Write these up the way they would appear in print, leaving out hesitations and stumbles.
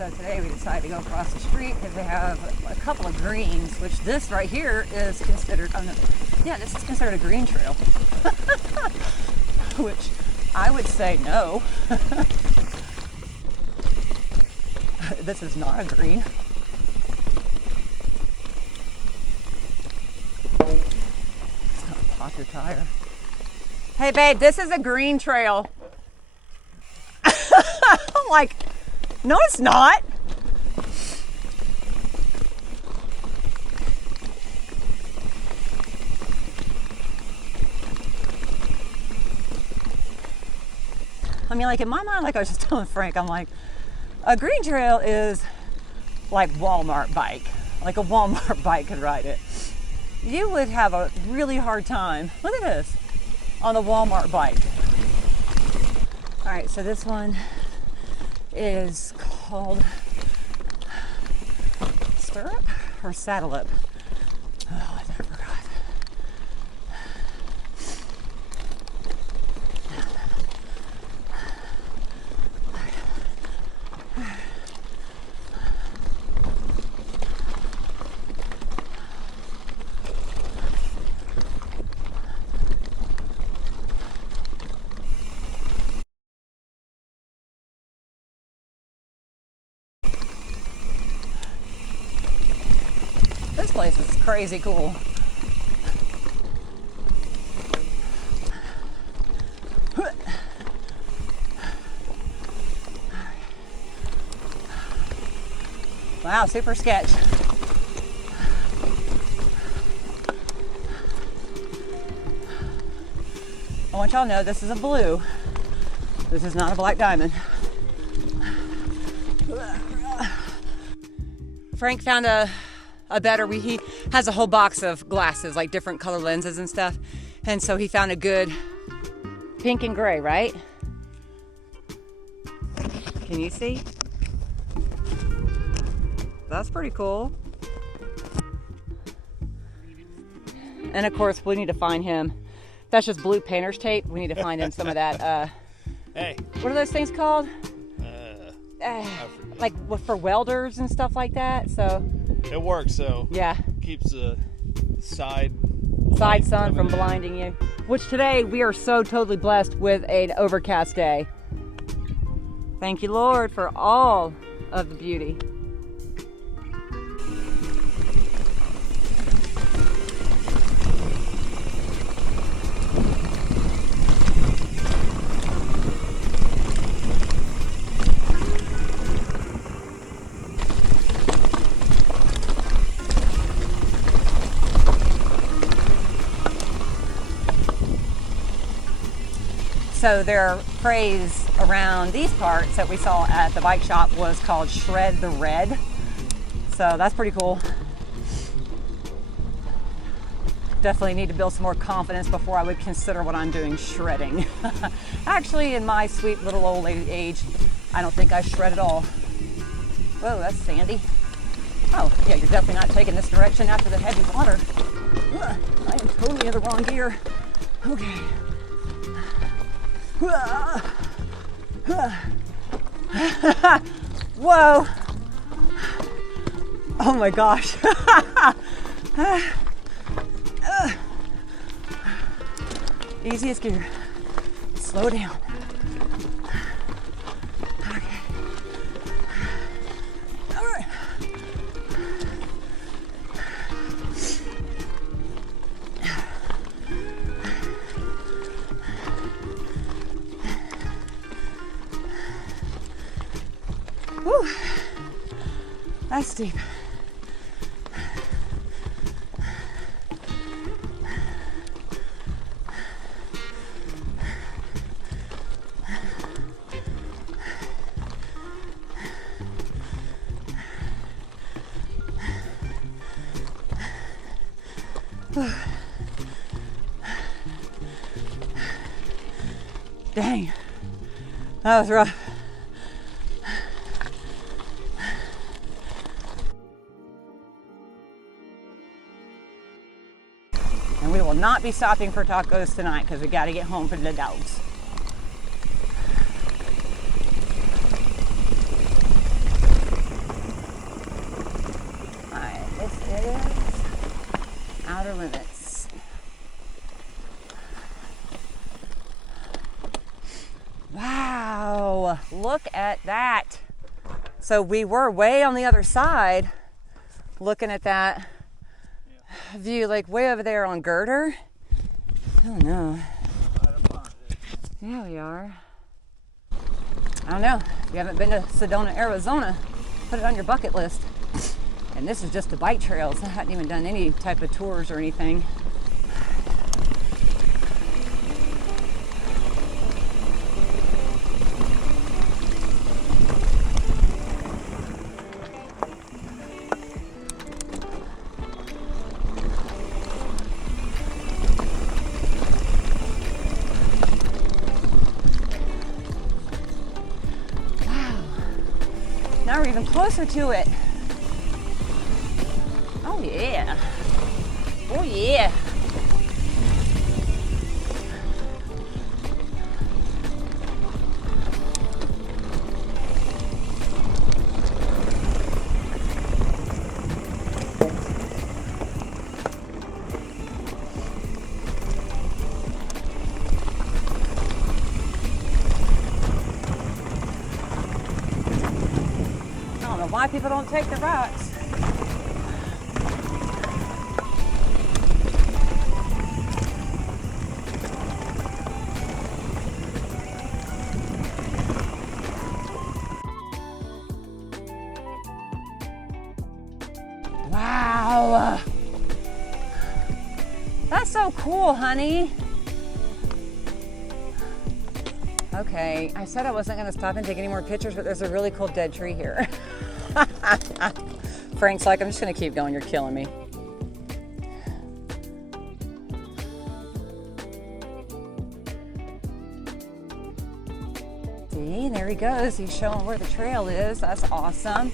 So today we decided to go across the street because they have a couple of greens, which this right here is considered, oh no, yeah, this is considered a green trail. Which I would say no. This is not a green. It's gonna pop your tire. Hey babe, this is a green trail. I'm like, no it's not. I mean, like in my mind, like I was just telling Frank, I'm like, a green trail is like Walmart bike. Like a Walmart bike could ride it. You would have a really hard time, look at this, on the Walmart bike. All right, so this one is called Stirrup or Saddle Up. Oh, I forgot. This place is crazy cool. Wow, super sketch. I want y'all to know this is a blue. This is not a black diamond. Frank found a better, he has a whole box of glasses, like different color lenses and stuff. And so he found a good pink and gray, right? Can you see? That's pretty cool. And of course, we need to find him. That's just blue painter's tape. We need to find him some of that. Hey. What are those things called? Like for welders and stuff like that. So it works, so yeah, keeps the side sun from blinding you. Which today we are so totally blessed with an overcast day. Thank you, Lord, for all of the beauty. So their phrase around these parts that we saw at the bike shop was called shred the red. So that's pretty cool. Definitely need to build some more confidence before I would consider what I'm doing shredding. Actually, in my sweet little old lady age, I don't think I shred at all. Whoa, that's sandy. Oh, yeah, you're definitely not taking this direction after the heavy water. I am totally in the wrong gear. Okay. Whoa. Oh my gosh. Easiest gear. Slow down. Okay. All right. Whew. That's steep. Dang, that was rough. And we will not be stopping for tacos tonight because we got to get home for the dogs. Outer Limits. Wow, look at that. So we were way on the other side looking at that view, like way over there on Girder. Oh no. Yeah, we are. I don't know. If you haven't been to Sedona, Arizona, put it on your bucket list. And this is just the bike trails. I hadn't even done any type of tours or anything. Now we're even closer to it. Oh yeah. Oh yeah. I don't know why people don't take the rocks. Wow. That's so cool, honey. Okay, I said I wasn't going to stop and take any more pictures, but there's a really cool dead tree here. Frank's like, I'm just going to keep going. You're killing me. See, there he goes. He's showing where the trail is. That's awesome.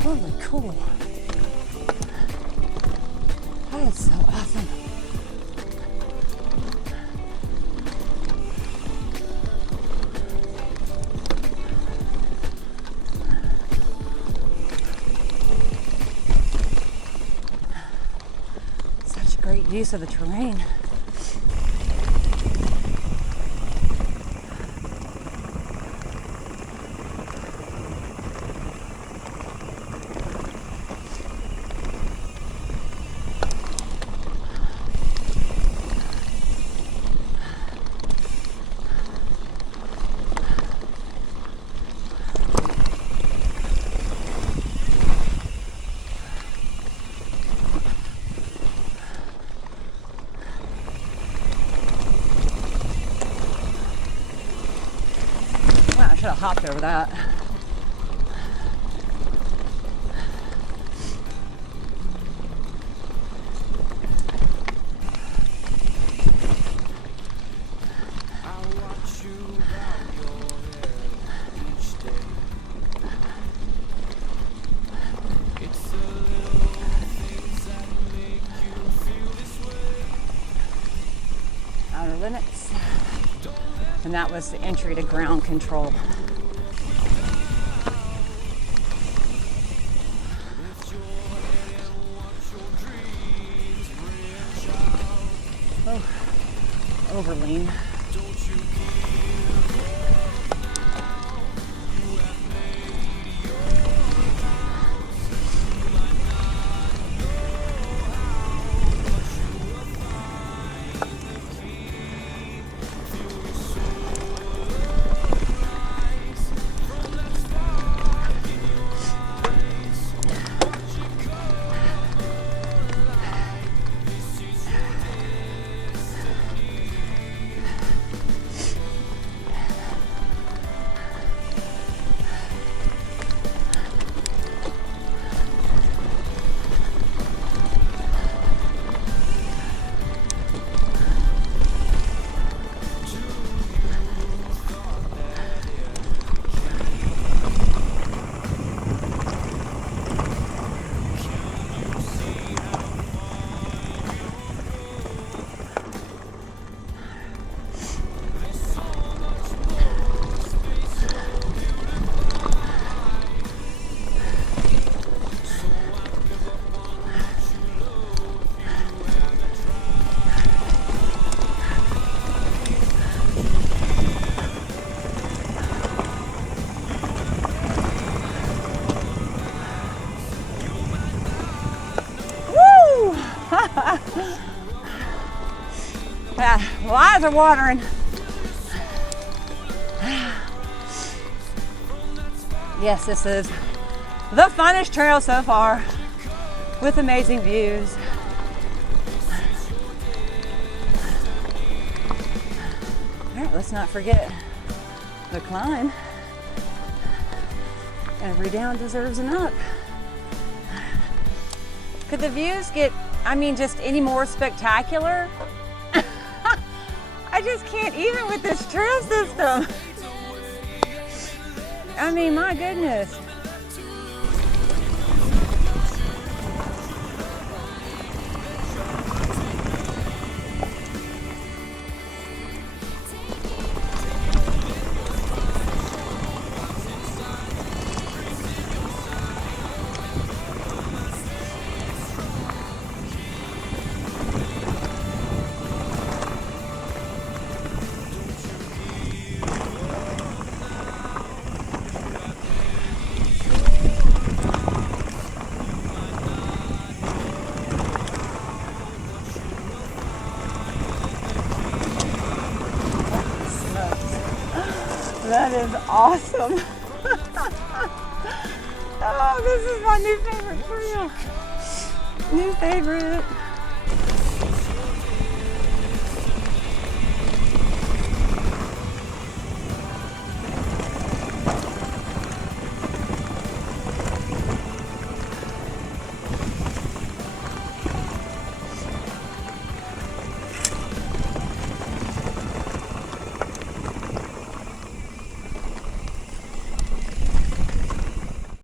Totally cool. That is so awesome. Such great use of the terrain. Wow, I should have hopped over that. Outer Limits. And that was the entry to ground control. Oh, overlean. Well, eyes are watering. Yes, this is the funnest trail so far with amazing views. All right, let's not forget the climb. Every down deserves an up. Could the views get, just any more spectacular? I just can't even with this trail system. My goodness. That is awesome. Oh, this is my new favorite trail. New favorite.